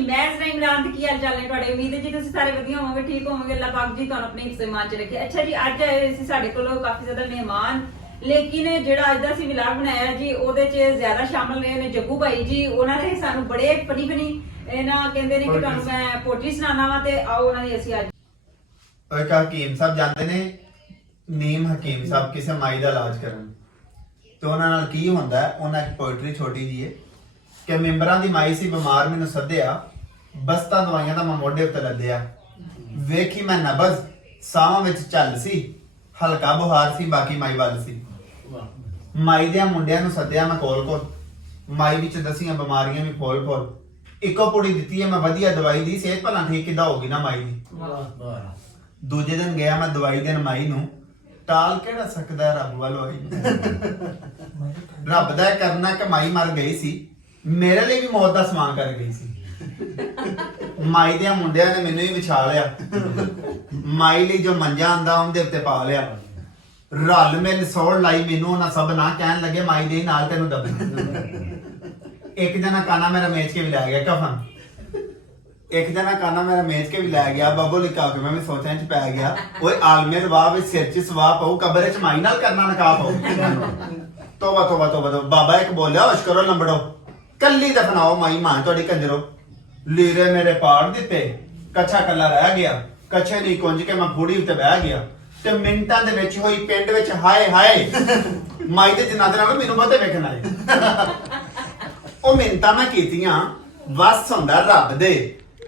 मैं सनाई इमरान की हाल चाल ने ਤੁਹਾਡੇ ਉਮੀਦ ਹੈ ਜੀ ਤੁਸੀਂ ਸਾਰੇ ਵਧੀਆ ਹੋਵੋਗੇ ਠੀਕ ਹੋਵੋਗੇ ਅੱਲਾਹ ਪਾਕ ਜੀ ਤੁਹਾਨੂੰ ਆਪਣੇ ਹਿੱਸੇ ਮਾਨ ਚ ਰੱਖੇ। ਅੱਛਾ ਜੀ ਅੱਜ ਆਏ ਸੀ ਸਾਡੇ ਕੋਲ ਕਾਫੀ ਜ਼ਿਆਦਾ ਮਹਿਮਾਨ ਲੇਕਿਨ ਜਿਹੜਾ ਅੱਜ ਦਾ ਅਸੀਂ ਵਲੌਗ ਬਣਾਇਆ ਜੀ ਉਹਦੇ ਚ ਜ਼ਿਆਦਾ ਸ਼ਾਮਲ ਰਹੇ ਨੇ ਜੱਗੂ ਭਾਈ ਜੀ। ਉਹਨਾਂ ਨੇ ਸਾਨੂੰ ਬੜੇ ਫਨੀ ਇਹਨਾਂ ਕਹਿੰਦੇ ਨੇ ਕਿ ਤੁਹਾਨੂੰ ਮੈਂ ਪੋਟਰੀ ਸੁਣਾਉਣਾ ਵਾ ਤੇ ਆਓ ਉਹਨਾਂ ਦੀ ਅਸੀਂ ਅੱਜ ਇੱਕ ਹਕੀਮ ਸਾਹਿਬ ਜਾਂਦੇ ਨੇ ਨੀਮ ਹਕੀਮ ਸਾਹਿਬ ਕਿਸੇ ਮਾਈ ਦਾ ਇਲਾਜ ਕਰਨ ਤੇ ਉਹਨਾਂ ਨਾਲ ਕੀ ਹੁੰਦਾ ਉਹਨਾਂ ਦੀ ਪੋਇਟਰੀ ਛੋਟੀ ਜੀ ਹੈ ਕਿ ਮੈਂਬਰਾਂ ਦੀ ਮਾਈ ਸੀ ਬਿਮਾਰ ਮੈਨੂੰ ਸੱਦਿਆ ਬਸਤਾ ਦਵਾਈਆਂ ਦਾ ਮੈਂ ਮੋਢੇ ਉੱਤੇ ਲੱਦਿਆ ਵੇਖੀ ਮੈਂ ਨਬਜ਼ ਸਾਹਾਂ ਵਿੱਚ ਚੱਲ ਸੀ ਹਲਕਾ ਬੁਹਾਰ ਸੀ ਬਾਕੀ ਮਾਈ ਵੱਲ ਸੀ ਮਾਈ ਦੇ ਮੁੰਡਿਆਂ ਨੂੰ ਸੱਦਿਆ ਮੈਂ ਕੋਲ ਮਾਈ ਵਿੱਚ ਦਸੀਆਂ ਬਿਮਾਰੀਆਂ ਵੀ ਫੋਲ ਇੱਕੋ ਪੁੜੀ ਦਿੱਤੀ ਹੈ ਮੈਂ ਵਧੀਆ ਦਵਾਈ ਦੀ ਸਿਹਤ ਭਲਾ ਠੀਕ ਕਿੱਦਾਂ ਹੋਗੀ ਨਾ ਮਾਈ ਦੀ। ਦੂਜੇ ਦਿਨ ਗਿਆ ਮੈਂ ਦਵਾਈ ਦੇਣ ਮਾਈ ਨੂੰ ਟਾਲ ਕਿਹੜਾ ਸਕਦਾ ਰੱਬ ਵੱਲੋਂ ਆਈ ਰੱਬ ਦਾ ਕਰਨਾ ਕਿ ਮਾਈ ਮਰ ਗਈ ਸੀ ਮੇਰੇ ਲਈ ਵੀ ਮੌਤ ਦਾ ਸਮਾਨ ਕਰ ਗਈ ਸੀ। ਮਾਈ ਦੇ ਮੁੰਡਿਆਂ ਨੇ ਮੈਨੂੰ ਹੀ ਵਿਛਾ ਲਿਆ ਮਾਈ ਲਈ ਜੋ ਮੰਜਾ ਆਂਦਾ ਉਹਦੇ ਉੱਤੇ ਪਾ ਲਿਆ ਰਲ ਮਿਲ ਸੋੜ ਲਾਈ ਮੈਨੂੰ ਉਹਨਾਂ ਸਭ ਨਾ ਕਹਿਣ ਲੱਗੇ ਮਾਈ ਦੇ ਨਾਲ ਤੈਨੂੰ ਦੱਬਣਾ। ਇੱਕ ਜਣਾ ਕਾਨਾ ਮੇਰਾ ਮੇਚ ਕੇ ਵੀ ਲੈ ਗਿਆ ਕਫਨ ਇੱਕ ਜਣਾ ਕਾਨਾ ਮੇਰਾ ਮੇਚ ਕੇ ਵੀ ਲੈ ਗਿਆ ਬੱਬੂ ਲਿਖਾ ਕੇ ਮੈਂ ਵੀ ਸੋਚਾਂ ਚ ਪੈ ਗਿਆ ਓਏ ਆਲਮੇ ਦਵਾ ਵਿੱਚ ਸਿਰ ਚ ਸਵਾ ਪਾਉ ਕਬਰ ਚ ਮਾਈ ਨਾਲ ਕਰਨਾ ਨਕਾ ਪਾਉ ਤੋਬਾ ਤੋਬਾ ਤੋਬਾ ਬਾਬਾ ਇੱਕ ਬੋਲਿਆ ਹੋਸ਼ ਕਰੋ ਲੰਬੜੋ ਕੱਲੀ ਦਫਨਾਓ ਮਾਈ ਮਾਂ ਤੁਹਾਡੀ ਕੰਜਰੋ ਲੀਰੇ ਮੇਰੇ ਪਾੜ ਦਿੱਤੇ ਕੱਛਾ ਕੱਲਾ ਰਹਿ ਗਿਆ ਕੱਛੇ ਨਹੀਂ ਕੁੰਝ ਕੇ ਮੈਂ ਫੂੜੀ ਉੱਤੇ ਬਹਿ ਗਿਆ ਤੇ ਮਿੰਟਾਂ ਦੇ ਵਿੱਚ ਹੋਈ ਪਿੰਡ ਵਿੱਚ ਹਾਏ ਹਾਏ ਮਾਈ ਦੇ ਜਨਾਜ਼ੇ ਨਾਲ ਮੈਨੂੰ ਬਹੁਤੇ ਵੇਖਣ ਆਏ ਉਹ ਮਿੰਟਾਂ ਮੈਂ ਕੀਤੀਆਂ ਵਸ ਹੁੰਦਾ ਰੱਬ ਦੇ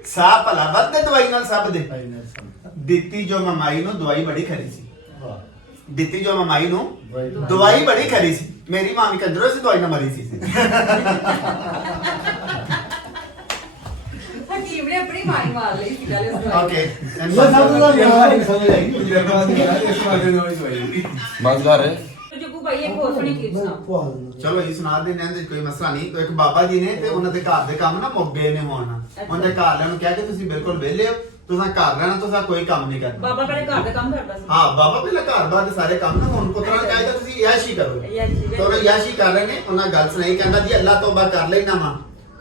ਸਾਹ ਭਲਾ ਵੱਧ ਦਵਾਈ ਨਾਲ ਸਭ ਦੇ ਦਿੱਤੀ ਜੋ ਮੈਂ ਮਾਈ ਨੂੰ ਦਵਾਈ ਬੜੀ ਖਰੀ ਸੀ ਦਿੱਤੀ ਜੋ ਮੈਂ ਮਾਈ ਨੂੰ ਦਵਾਈ ਬੜੀ ਖਰੀ ਸੀ ਮੇਰੀ ਮਾਂ ਵੀ ਕੰਜਰੋ ਸੀ ਦਵਾਈ ਨਾਲ ਮਰੀ ਸੀ ਹਕੀਮ ਨੇ ਆਪਣੀ ਮਾਈ ਮਾਰ ਲਈ ਸੀ ਗੱਲ ਇਸ ਓਕੇ ਬਸ ਘਰ ਜੱਗੂ ਭਾਈ ਇੱਕ ਹੋਰ ਸੁਣੀ ਕੀ ਸੁਣਾ ਚਲੋ ਇਹ ਸੁਣਾ ਦੇਣੇ ਨੇ ਕੋਈ ਮਸਲਾ ਨਹੀਂ ਇੱਕ ਬਾਬਾ ਜੀ ਨੇ ਤੇ ਉਹਨਾਂ ਦੇ ਘਰ ਦੇ ਕੰਮ ਨਾ ਮੁੱਕ ਗਏ ਨੇ ਹੁਣ ਉਹਨਾਂ ਦੇ ਘਰ ਵਾਲਿਆਂ ਨੂੰ ਕਿਹਾ ਕਿ ਤੁਸੀਂ ਬਿਲਕੁਲ ਵਿਹਲੇ ਹੋ ਤੁਸੀਂ ਘਰ ਰਹਿਣਾ ਤੁਸੀਂ ਕੋਈ ਕੰਮ ਨਹੀਂ ਕਰਨਾ। ਬਾਬਾ ਪਹਿਲੇ ਘਰ ਦਾ ਕੰਮ ਕਰਦਾ ਸੀ ਹਾਂ ਬਾਬਾ ਪਹਿਲਾਂ ਘਰ ਬਾਹਰ ਦੇ ਸਾਰੇ ਕੰਮ ਨਾ ਹੁਣ ਪੁੱਤਰਾਂ ਨੂੰ ਚਾਹੀਦਾ ਤੁਸੀਂ ਯਾਸ਼ੀ ਕਰੋ ਚਲੋ ਯਾਸ਼ੀ ਕਰ ਰਹੇ ਨੇ ਉਹਨਾਂ ਗੱਲ ਸੁਣਾਈ ਕਹਿੰਦਾ ਜੀ ਅੱਲਾਹ ਤੋਬਾ ਕਰ ਲੈਣਾ ਵਾ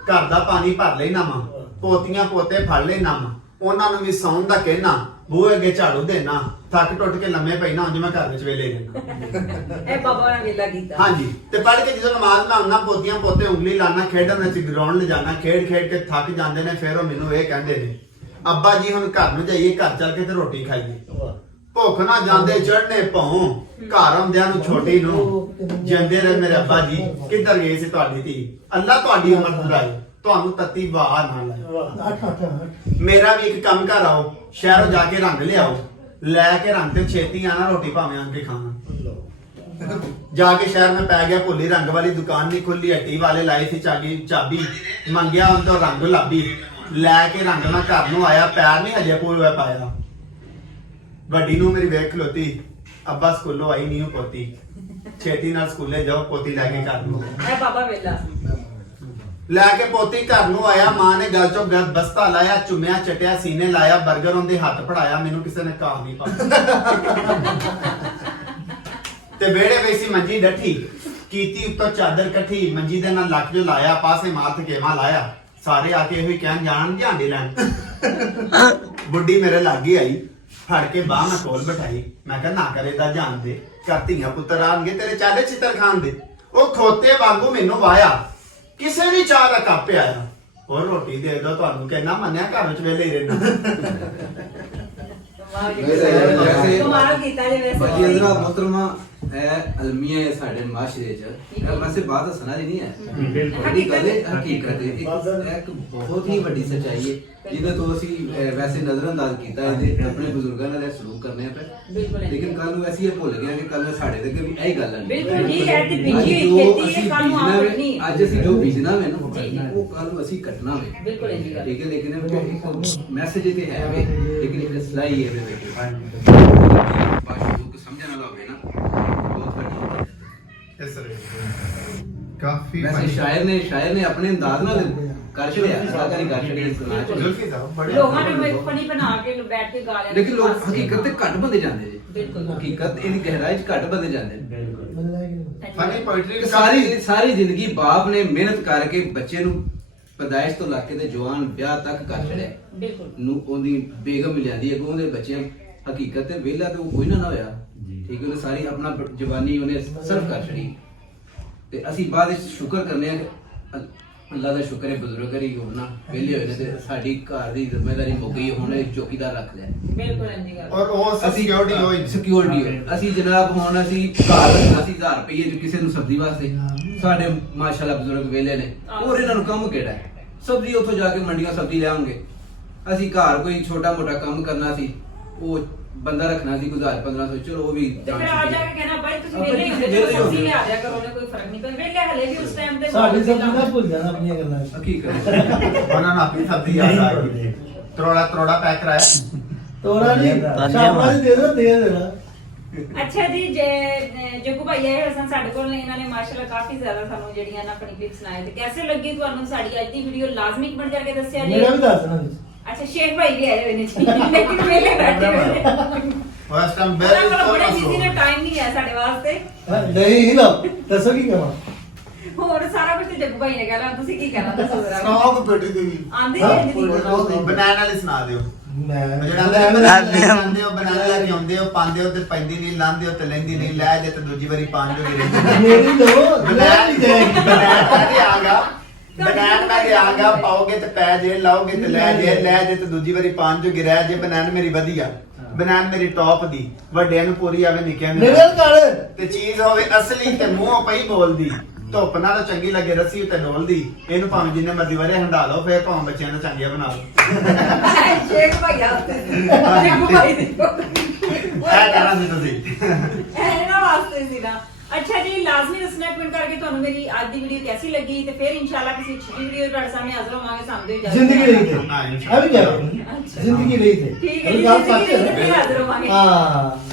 ਘਰ ਦਾ ਪਾਣੀ ਭਰ ਲੈਣਾ ਵਾ ਪੋਤੀਆਂ ਪੋਤੇ ਫੜ ਲੈਣਾ ਵਾ ਉਹਨਾਂ ਨੂੰ ਵੀ ਸੌਣ ਦਾ ਕਹਿਣਾ ਬੂਹੇ ਅੱਗੇ ਝਾੜੂ ਦੇਣਾ ਥੱਕ ਟੁੱਟ ਕੇ ਲੰਮੇ ਪੈਣਾ ਉਂਝ ਮੈਂ ਘਰ ਵਿੱਚ ਵੇਲੇ ਰਹਿਣਾ ਇਹ ਬਾਬਾ ਨੇ ਵੇਲਾ ਕੀਤਾ ਹਾਂਜੀ ਤੇ ਪੜ ਕੇ ਜਦੋਂ ਨਮਾਜ਼ ਮੈਂ ਆਉਣਾ ਪੋਤੀਆਂ ਪੋਤੇ ਉਂਗਲੀ ਲਾਣਾ ਖੇਡਣ ਵਿੱਚ ਗਰਾਊਂਡ ਲਿਜਾਣਾ ਖੇਡ ਕੇ ਥੱਕ ਜਾਂਦੇ ਨੇ ਫਿਰ ਉਹ ਮੈਨੂੰ ਇਹ ਕਹਿੰਦੇ ਨੇ ਅੱਬਾ ਜੀ ਹੁਣ ਘਰ ਨੂੰ ਜਾਈਏ ਘਰ ਚੱਲ ਕੇ ਤੇ ਰੋਟੀ ਖਾਈਏ ਭੁੱਖ ਨਾ ਜਾਂਦੇ ਚੜਨੇ ਭੌਂ ਘਰ ਆਉਂਦਿਆਂ ਨੂੰ ਛੋਟੀ ਨੂੰ ਜਾਂਦੇ ਰਹੇ ਮੇਰੇ ਅੱਬਾ ਜੀ ਕਿੱਧਰ ਗਏ ਸੀ ਤੁਹਾਡੀ ਧੀ ਅੱਲਾ ਤੁਹਾਡੀ ਉਮਰ ਵਧਾਏ ਤੁਹਾਨੂੰ ਤੱਤੀ ਵਾਹ ਨਾ ਲਾਏ ਮੇਰਾ ਵੀ ਇੱਕ ਕੰਮ ਕਰ ਆਓ ਸ਼ਹਿਰੋਂ ਜਾ ਕੇ ਰੰਗ ਲਿਆਓ ਲੈ ਕੇ ਰੰਗ ਤੇ ਛੇਤੀ ਆਣਾ ਰੋਟੀ ਭਾਵੇਂ ਆਣ ਕੇ ਖਾਣਾ ਜਾ ਕੇ ਸ਼ਹਿਰ में ਪੈ ਗਿਆ ਭੁੱਲੀ ਰੰਗ ਵਾਲੀ ਦੁਕਾਨ ਨਹੀਂ ਖੁੱਲੀ ਹੱਟੀ ਵਾਲੇ ਲਾਏ ਸੀ ਚਾਬੀ ਮੰਗਿਆ ਉਹਨਾਂ ਤੋਂ ਰੰਗ ਲੱਭੀ ਲੈ ਕੇ ਰੰਗ ਮੈਂ ਘਰ ਨੂੰ ਆਇਆ ਪੈਰ ਨਹੀਂ ਹਜੇ ਪੂਰਾ ਪਾਇਆ ਵੱਡੀ ਨੂੰ ਮੇਰੀ ਵੇਖ ਖਲੋਤੀ ਅੱਬਾ ਸਕੂਲੋਂ ਆਈ ਨਹੀਂ ਪੋਤੀ ਛੇਤੀ ਨਾਲ ਸਕੂਲੇ ਜਾਓ ਪੋਤੀ ਲੈ ਕੇ ਘਰ ਨੂੰ ਇਹ ਬਾਬਾ ਵੇਲਾ ਲੈ ਕੇ ਪੋਤੀ ਘਰ ਨੂੰ ਆਇਆ ਮਾਂ ਨੇ ਗਲ ਚੋਂ ਬਸਤਾ ਲਾਇਆ ਚੁੰਮਿਆ ਚਟਿਆ ਸੀਨੇ ਲਾਇਆ 버ਗਰ ਉਹਦੇ ਹੱਥ ਫੜਾਇਆ ਮੈਨੂੰ ਕਿਸੇ ਨੇ ਕਾਹ ਨਹੀਂ ਪਾਇਆ ਤੇ ਵਿਹੜੇ ਵਿੱਚ ਸੀ ਮੰਜੀ ਡੱਠੀ ਕੀਤੀ ਉੱਤੋਂ ਚਾਦਰ ਇਕੱਠੀ ਮੰਜੀ ਦੇ ਨਾਲ ਲੱਕ ਜੋ ਲਾਇਆ ਪਾਸੇ ਮਾਥ ਕੇਵਾ ਲਾਇਆ ਸਾਰੇ ਆ ਕੇ ਇਹੋ ਹੀ ਕਹਿਣ ਜਾਣ ਝਾਂਡੇ ਲੈਣ ਬੁੱਢੀ ਮੇਰੇ ਲਾਗੇ ਆਈ ਫੜ ਕੇ ਬਾਹ ਮੈਂ ਕੋਲ ਬਿਠਾਈ ਮੈਂ ਕਿਹਾ ਨਾ ਕਰੇ ਦਾ ਜਾਣ ਦੇ ਘਰ ਧੀਆਂ ਪੁੱਤਰ ਆਣਗੇ ਤੇਰੇ ਚਾਲੇ ਚਿੱਤਰ ਖਾਣ ਦੇ ਉਹ ਖੋਤੇ ਵਾਂਗੂ ਮੈਨੂੰ ਵਾਇਆ ਕਿਸੇ ਵੀ ਚਾਹ ਦਾ ਕੱਪ ਆਇਆ ਹੋਰ ਰੋਟੀ ਦੇ ਦੋ ਤੁਹਾਨੂੰ ਕਹਿਣਾ ਮੰਨਿਆ ਘਰ ਵਿੱਚ ਵੇਲੇ ਹੀ ਰਹਿਣਾ ਕਮਾਲ ਕੀਤਾ ਜੇ ਵੈਸੇ ਬਾਜੀ ਅੰਦਰਾ ਮੁਹਤਰਮਾ ਇਹ ਅਲਮੀਆ ਹੈ ਸਾਡੇ ਮਾਸ਼ਰੇ ਚ ਇਹ ਵੈਸੇ ਬਾਤ ਹਸਣਾ ਦੀ ਨਹੀਂ ਹੈ ਵੱਡੀ ਗੱਲ ਹੈ ਹਕੀਕਤ ਹੈ ਇੱਕ ਬਹੁਤ ਹੀ ਵੱਡੀ ਸੱਚਾਈ ਹੈ ਜਿਹਦੇ ਤੋਂ ਅਸੀਂ ਵੈਸੇ ਨਜ਼ਰਅੰਦਾਜ਼ ਕੀਤਾ ਇਹਦੇ ਆਪਣੇ ਬਜ਼ੁਰਗਾਂ ਨਾਲ ਇਹ ਸਲੂਕ ਕਰਨੇ ਆ ਬਿਲਕੁਲ ਲੇਕਿਨ ਕੱਲ ਨੂੰ ਅਸੀਂ ਇਹ ਭੁੱਲ ਗਏ ਕਿ ਕੱਲ ਸਾਡੇ ਤੇ ਵੀ ਇਹੀ ਗੱਲ ਹੈ ਬਿਲਕੁਲ ਠੀਕ ਹੈ ਤੇ ਬੀਜੀ ਹੋਈ ਖੇਤੀ ਇਹ ਕੱਲ ਨੂੰ ਆਉਣੀ ਅੱਜ ਅਸੀਂ ਜੋ ਬੀਜਣਾ ਵੇ ਨਾ ਉਹ ਕੱਲ ਨੂੰ ਅਸੀਂ ਕੱਟਣਾ ਵੇ ਬਿਲਕੁਲ ਇਹ ਗੱਲ ਠੀਕ ਹੈ ਲੇਕਿਨ ਇੱਕ ਮੈਸੇਜ ਤੇ ਹੈ ਵੇ ਲੇਕਿਨ ਇਹ ਸਲਾਈ ਹੈ ਵੇ ਪਾਸ਼ਾ ਲੋਕ ਸਮਝਣ ਵਾਲਾ ਹੋਵੇ ਨਾ ਬਹੁਤ ਵੱਡੀ ਇਸ ਤਰ੍ਹਾਂ ਕਾਫੀ ਵੈਸੇ ਸ਼ਾਇਰ ਨੇ ਆਪਣੇ ਅੰਦਾਜ਼ ਨਾਲ ਕਰ ਛੜਿਆ ਸਾਰੀ ਕਰ ਛੜੀ ਸੁਣਾ ਚ ਜ਼ੁਲਫੀ ਸਾਹਿਬ ਬੜੇ ਲੋਕਾਂ ਨੇ ਇੱਕ ਫਨੀ ਬਣਾ ਕੇ ਬੈਠ ਕੇ ਗਾ ਲਿਆ ਲੇਕਿਨ ਲੋਕ ਹਕੀਕਤ ਤੇ ਘੱਟ ਬੰਦੇ ਜਾਂਦੇ ਜੀ ਬਿਲਕੁਲ ਹਕੀਕਤ ਇਹਦੀ ਗਹਿਰਾਈ ਚ ਘੱਟ ਬੰਦੇ ਜਾਂਦੇ ਫਨੀ ਪੋਇਟਰੀ ਸਾਰੀ ਜ਼ਿੰਦਗੀ ਬਾਪ ਨੇ ਮਿਹਨਤ ਕਰਕੇ ਬੱਚੇ ਨੂੰ ਪੈਦਾਇਸ਼ ਤੋਂ ਲੱਗ ਕੇ ਤੇ ਜਵਾਨ ਵਿਆਹ ਤੱਕ ਕਰ ਛੜਿਆ ਬਿਲਕੁਲ ਨੂੰ ਉਹਦੀ ਬੇਗਮ ਮਿਲਿਆਂਦੀ ਅੱਗੋਂ ਉਹਦੇ ਬੱਚਿਆਂ ਹਕੀਕਤ ਤੇ ਵਿਹਲਾ ਤੇ ਉਹ ਕੋਈ ਨਾ ਹੋਇਆ ਠੀਕ ਹੈ ਉਹਨੇ ਸਾਰੀ ਆਪਣਾ ਜਵਾਨੀ ਉਹਨੇ ਸਰਵ ਕਰ ਛੜੀ ਤੇ ਅਸੀਂ ਬਾਅਦ ਵਿੱਚ ਸ਼ੁਕਰ ਕਰਨੇ ਆ ਕਿ ਅੱਲਾ ਦਾ ਸ਼ੁਕਰ ਹੈ ਬਜ਼ੁਰਗ ਹੀ ਹੋਣਾ ਵਿਹਲੇ ਹੋਏ ਨੇ ਤੇ ਸਾਡੀ ਘਰ ਦੀ ਜ਼ਿੰਮੇਵਾਰੀ ਮੁੱਕ ਗਈ ਹੁਣ ਇੱਕ ਚੌਕੀਦਾਰ ਰੱਖ ਲਿਆ ਬਿਲਕੁਲ ਇੰਜੀ ਗੱਲ ਔਰ ਉਹ ਸਿਕਿਉਰਿਟੀ ਹੋਈ ਸਿਕਿਉਰਿਟੀ ਅਸੀਂ ਜਨਾਬ ਹੁਣ ਅਸੀਂ ਘਰ ਰੱਖਣਾ ਸੀ 1000 ਰੁਪਏ ਜੋ ਕਿਸੇ ਨੂੰ ਸਬਜ਼ੀ ਵਾਸਤੇ ਸਾਡੇ ਮਾਸ਼ਾਅੱਲਾ ਬਜ਼ੁਰਗ ਵਿਹਲੇ ਨੇ ਹੋਰ ਇਹਨਾਂ ਨੂੰ ਕੰਮ ਕਿਹੜਾ ਹੈ ਸਬਜ਼ੀ ਉੱਥੋਂ ਜਾ ਕੇ ਮੰਡੀਆਂ ਸਬਜ਼ੀ ਲਿਆਉਂਗੇ ਅਸੀਂ ਘਰ ਕੋਈ ਛੋਟਾ ਮੋਟਾ ਕੰਮ ਕਰਨਾ ਸੀ ਉਹ ਬੰਦਾ ਰੱਖਣਾ ਸੀ ਗੁਜ਼ਾਰ 1500 ਚਲੋ ਉਹ ਵੀ ਤੇ ਫਿਰ ਆ ਜਾ ਕੇ ਕਹਿਣਾ ਬਾਈ ਤੁਸੀਂ ਵੇਲੇ ਹੁੰਦੇ ਤੇ ਸਬਜ਼ੀ ਲਿਆ ਦਿਆ ਕਰੋ ਨੇ ਕੋਈ ਫਰਕ ਨਹੀਂ ਪੈਂਦਾ ਵੇਲੇ ਹਲੇ ਵੀ ਉਸ ਟਾਈਮ ਤੇ ਸਾਡੀ ਸਬਜ਼ੀ ਨਾ ਭੁੱਲ ਜਾਣਾ ਆਪਣੀਆਂ ਗੱਲਾਂ ਹਕੀਕਤ ਉਹਨਾਂ ਨੂੰ ਆਪਣੀ ਸਬਜ਼ੀ ਯਾਦ ਆ ਗਈ ਤਰੋੜਾ ਪੈਕ ਕਰਾਇਆ ਤੋਰਾ ਨਹੀਂ ਸ਼ਾਮਾਂ ਦੀ ਦੇ ਦੇਣਾ ਅੱਛਾ ਜੀ ਜੱਗੂ ਭਾਈ ਆਏ ਹਸਨ ਸਾਡੇ ਕੋਲ ਨੇ ਇਹਨਾਂ ਨੇ ਮਾਸ਼ਾਅੱਲਾ ਕਾਫੀ ਜ਼ਿਆਦਾ ਸਾਨੂੰ ਜਿਹੜੀਆਂ ਨਾ ਆਪਣੀ ਕਲਿੱਪ ਸੁਣਾਏ ਤੇ ਕਿਵੇਂ ਲੱਗੀ ਤੁਹਾਨੂੰ ਸਾਡੀ ਅੱਜ ਦੀ ਵੀਡੀਓ ਲਾਜ਼ਮੀ ਕਮੈਂਟ ਕਰਕੇ ਦੱਸਿਆ ਜੀ ਮੇਰਾ ਵੀ ਦੱਸ ਦੇਣਾ ਵਿੱਚ ਅੱਛਾ ਸ਼ੇਖ ਭਾਈ ਵੀ ਆਏ ਹੋਏ ਨੇ ਜੀ ਲੇਕਿਨ ਵੇਲੇ ਬੈਠੇ ਹੋਏ ਨੇ ਫਸਟ ਟਾਈਮ ਉਹਨਾਂ ਕੋਲ ਬੜੇ ਬਿਜ਼ੀ ਨੇ ਟਾਈਮ ਨਹੀਂ ਹੈ ਸਾਡੇ ਵਾਸਤੇ ਨਹੀਂ ਨਾ ਦੱਸੋ ਕੀ ਕਹਾਂ ਹੋਰ ਸਾਰਾ ਕੁਝ ਤੇ ਜੱਗੂ ਭਾਈ ਨੇ ਕਹਿਣਾ ਤੁਸੀਂ ਕੀ ਕਹਿਣਾ ਦੱਸੋ ਜ਼ਰਾ ਸਟਾਕ ਬੇਟੀ ਦੇ ਵੀ ਆਂਦੇ ਹੀ ਜੀ ਬਨਾਨਾ ਵਾਲੇ ਸੁਣਾ ਦਿਓ ਮੈਂ ਜਿਹੜਾ ਬਣਾਉਂਦੇ ਹੋ ਬਨਾਨਾ ਲੈ ਕੇ ਆਉਂਦੇ ਹੋ ਪਾਉਂਦੇ ਹੋ ਤੇ ਪੈਂਦੀ ਨਹੀਂ ਲਾਉਂਦੇ ਹੋ ਤੇ ਲੈਂਦੀ ਨਹੀਂ ਲੈ ਜੇ ਤੇ ਦੂਜੀ ਵਾਰੀ ਪਾਣ ਜੋ ਗਿਰੇ ਮੇਰੀ ਲੋ ਲੈ ਵੀ ਜਾਏਗੀ ਬਨਾਨ ਮੈਂ ਲਿਆਂਗਾ ਪਾਓਗੇ ਤੇ ਪੈ ਜੇ ਲਾਓਗੇ ਤੇ ਲੈ ਜੇ ਤੇ ਦੂਜੀ ਵਾਰੀ ਪਾਣ ਜੋ ਗਿਰਿਆ ਜੇ ਬਨਾਨ ਮੇਰੀ ਵਧੀਆ ਬਨਾਨ ਮੇਰੀ ਟੌਪ ਦੀ ਵੱਡਿਆਂ ਨੂੰ ਪੂਰੀ ਆਵੇ ਨਿੱਕਿਆਂ ਨੂੰ ਮੇਰੇ ਨਾਲ ਤੇ ਚੀਜ਼ ਹੋਵੇ ਅਸਲੀ ਤੇ ਮੂੰਹੋਂ ਪਈ ਬੋਲਦੀ ਧੁੱਪ ਨਾਲ ਚੰਗੀ ਲੱਗੇ ਰੱਸੀ ਉੱਤੇ ਡੋਲਦੀ ਇਹਨੂੰ ਭਾਵੇਂ ਜਿੰਨੇ ਮਰਜ਼ੀ ਵਾਰੇ ਹੰਡਾ ਲਓ ਫੇਰ ਭਾਵੇਂ ਬੱਚਿਆਂ ਨੂੰ ਚੰਗੀਆਂ ਬਣਾ ਲਓ ਸ਼ੇਖ ਭਾਈ ਆਤੇ ਜੱਗੂ ਭਾਈ ਦੀ ਇਹ ਕਹਿਣਾ ਸੀ ਤੁਸੀਂ ਇਹਨਾਂ ਵਾਸਤੇ ਸੀ ਨਾ ਅੱਛਾ ਜੀ ਲਾਜ਼ਮੀ ਦੱਸਣਾ ਕਮੈਂਟ ਕਰਕੇ ਤੁਹਾਨੂੰ ਮੇਰੀ ਅੱਜ ਦੀ ਵੀਡੀਓ ਕੈਸੀ ਲੱਗੀ ਤੇ ਫਿਰ ਇਨਸ਼ਾਅੱਲਾ ਕਿਸੇ ਅੱਛੀ ਵੀਡੀਓ ਤੁਹਾਡੇ ਸਾਹਮਣੇ ਹਾਜ਼ਰ ਹੋਵਾਂਗੇ ਸਾਨੂੰ ਦਿਓ ਇਜਾਜ਼ਤ ਜ਼ਿੰਦਗੀ ਰਹੀ थे हाँ, इंशाल्लाह। अभी क्या जिंदगी रही थे ठीक है अभी जी, बात जिंदगी करते रही हैं थे, हाजिर होवांगे। हाँ